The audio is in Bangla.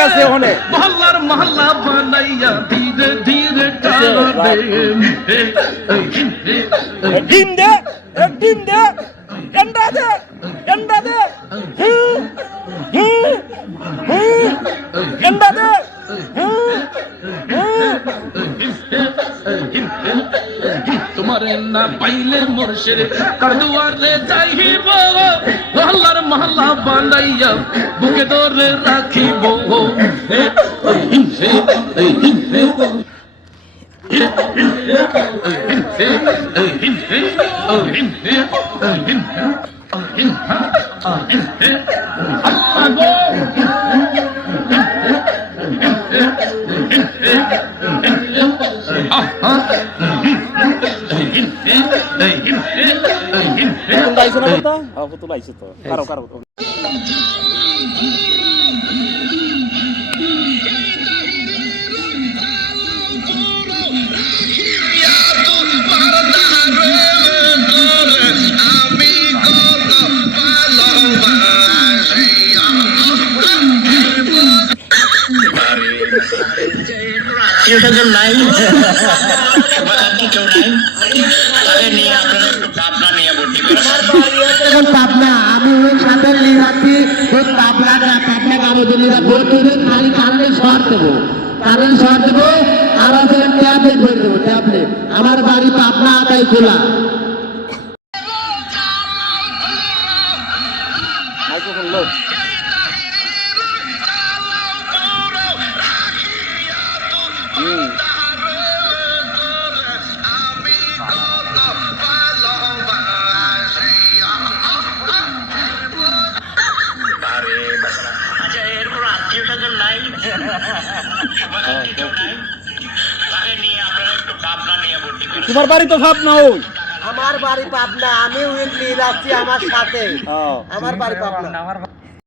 আছে ওখানে মহল্লার মহল্লা বানাইয়া ধীরে ধীরে টানে ডিম দে ডিম দে এন্ডা দে এন্ডা দে তোমার না পাইলে মুর্শিদ কারদুয়ারে যাইব মহল্লার মহল্লা বানাইয়া বুকে ধরে রাখিব লাইছে না কথা তো লাইছে তো কারো কারো নাই কেউ নাই তাদের নিয়ে আপনারা একটু পাবনা নিয়ে ভর্তি করেন পাবনা আমি ওই সাঁতার লিখাচ্ছি ওই পাবনা কাগজে লিখা ভর্তি খালি কারেন্ট শর্ট দেবো আবার ট্যাবলেট ভরে দেবো ট্যাবলেট আমার বাড়ি পাবনা আদায় খোলা তোমার বাড়ি তো ভাবনা ওই আমার বাড়ি পাবনা আমি উইকলি যাচ্ছি আমার সাথে আমার বাড়ি পাবনা